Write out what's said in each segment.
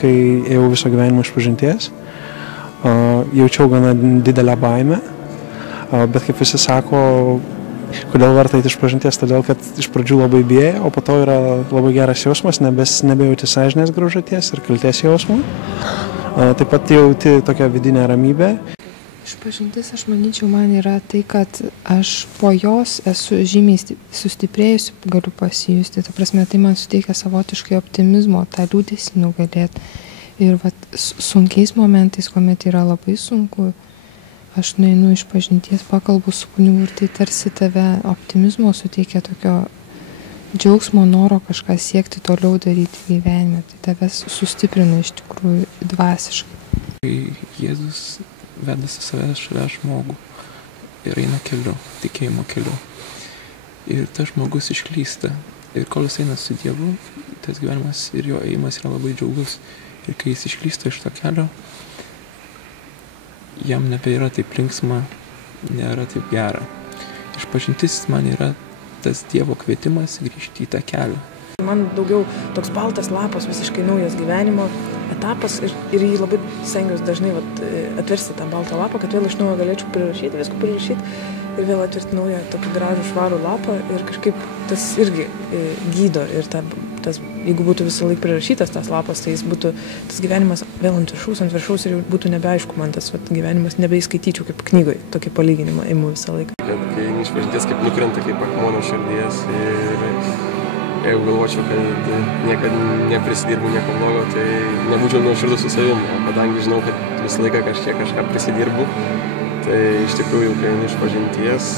kai ėjau viso gyvenimo išpažinties. Jaučiau gana didelę baimę, bet kaip visi sako, kodėl verta eiti išpažinties, todėl kad iš pradžių labai bijai, o po to yra labai geras jausmas, nebejauti sąžinės graužaties ir kaltės jausmų. Taip pat jauti tokią vidinę ramybę. Išpažintis, aš manyčiau, man yra tai, kad aš po jos esu žymiai sustiprėjusi, galiu pasijusti. Ta prasme, tai man suteikia savotiškai optimizmo, tą liūdesį nugalėti. Ir sunkiais momentais, kuomet yra labai sunku, aš nueinu išpažinties, pakalbu su kunigu ir tai tarsi tave optimizmo suteikia, tokio džiaugsmo, noro kažką siekti, toliau daryti gyvenime. Tai tave sustiprina iš tikrųjų dvasiškai. Jėzus vedasi savęs šalia žmogų ir eina keliu, tikėjimo keliu. Ir tas žmogus išklysta. Ir kol jis eina su Dievu, tas gyvenimas ir jo ėjimas yra labai džiaugus. Ir kai jis išklysta iš to kelio, jam nebėra taip linksma, nėra taip gera. Išpažintis man yra tas Dievo kvietimas grįžti į tą kelią. Man daugiau toks baltas lapas, visiškai naujas gyvenimo etapas ir jį labai stengiuosi dažnai atversti tą baltą lapą, kad vėl iš naujo galėčiau prirašyti, visko prirašyti ir vėl atverti naują tokį gražų švarų lapą ir kažkaip tas irgi gydo ir jeigu būtų visą laiką prirašytas tas lapas, tai jis būtų tas gyvenimas vėl ant viršaus ir jau būtų nebeaišku man tas gyvenimas, nebeįskaityčiau kaip knygoje, tokį palyginimą imu visą laiką. Kai išpažinties kaip nukrenta kaip akmuo širdies ir jeigu galvočiau, kad niekada neprisidirbu nieko blogo, tai nebūčiau nuoširdus su savim, o kadangi žinau, kad visą laiką kažką prisidirbu, tai iš tikrųjų, kai išpažinties,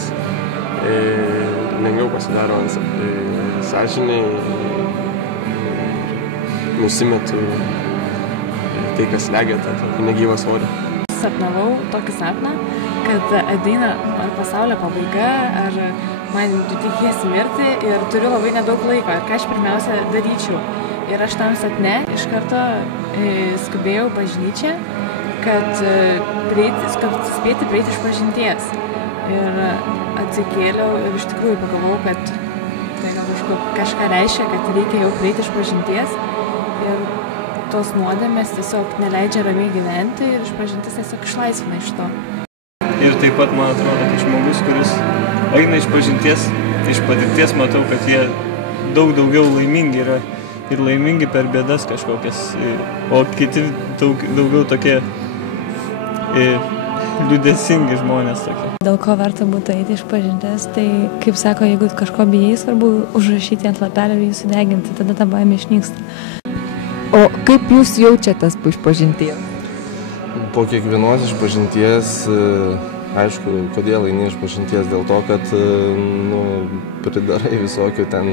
lengviau pasidaro sąžiniai, nusimetu tai, kas slegia tą negyvą svorį. Sapnavau tokį sapną, kad ateina ar pasaulio pabaiga, ar man tikiesi mirti ir turiu labai nedaug laiko. Ir ką aš pirmiausia daryčiau. Ir aš tam sapne iš karto skubėjau bažnyčią, kad spėti prieiti išpažinties. Ir atsikėliau ir iš tikrųjų pagalvojau, kad tai gal kažką reiškia, kad reikia jau prieiti išpažinties. Ir tos nuodėmės tiesiog neleidžia ramiai gyventi ir išpažintis tiesiog išlaisvina iš to. Ir taip pat man atrodo, kad žmogus, kuris eina išpažinties, iš patirties matau, kad jie daug daugiau laimingi yra ir laimingi per bėdas kažkokias, o kiti daugiau tokie liūdėsingi žmonės tokie. Dėl ko verta būtų eiti išpažinties, tai kaip sako, jeigu kažko bijai, svarbu užrašyti ant lapelio ir jį sudeginti, tada ta baimė išnyksta. O kaip jūs jaučiatės po išpažinties? Po kiekvienos išpažinties, aišku, kodėl eini išpažinties, dėl to, kad pridarai visokių ten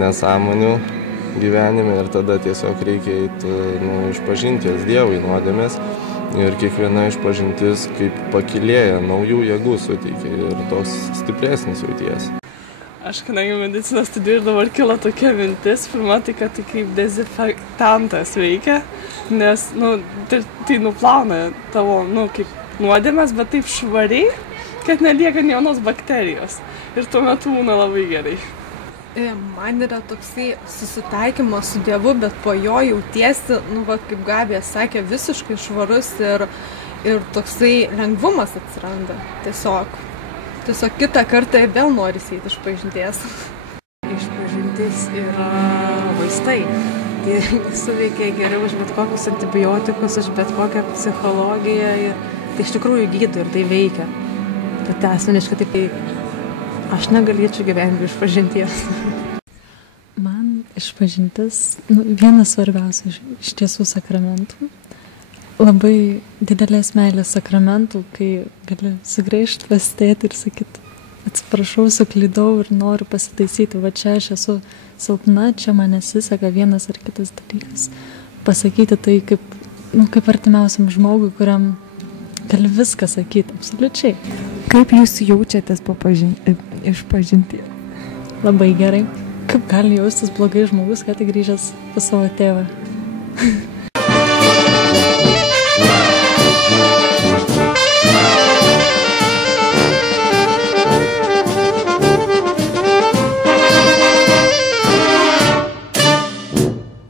nesąmonių gyvenime ir tada tiesiog reikia eiti išpažinties Dievui nuodėmės ir kiekviena išpažintis kaip pakilėja, naujų jėgų suteikia ir toks stipresnis jauties. Aš, kadangi medicinos studijuoju, dabar kilo tokia mintis, pirma, tai kad tai kaip dezinfektantas veikia, nes tai nuplauna tavo kaip nuodėmes, bet taip švariai, kad nelieka nė vienos bakterijos. Ir tuo metu būna labai gerai. Man yra toksai susitaikymas su Dievu, bet po jo jautiesi, kaip Gabija sakė, visiškai švarus ir toksai lengvumas atsiranda tiesiog. Tiesiog kitą kartą vėl norisi eiti išpažinties. Išpažintis yra vaistai. Tai suveikia geriau už bet kokius antibiotikus, už bet kokią psichologiją. Tai iš tikrųjų gydo ir tai veikia. Bet asmeniškai taip aš negalėčiau gyventi be išpažinties. Man išpažintis vienas svarbiausių iš tiesų sakramentų. Labai didelės meilės sakramentų, kai gali sugrįžti pas tėtį ir sakyti, atsiprašau, suklydau ir noriu pasitaisyti, va čia aš esu silpna, čia man nesiseka vienas ar kitas dalykas. Pasakyti tai kaip artimiausiam žmogui, kuriam gali viską sakyti, absoliučiai. Kaip jūs jaučiatės po išpažinties? Labai gerai. Kaip gali jaustis blogai žmogus, kad grįžęs pas savo tėvą?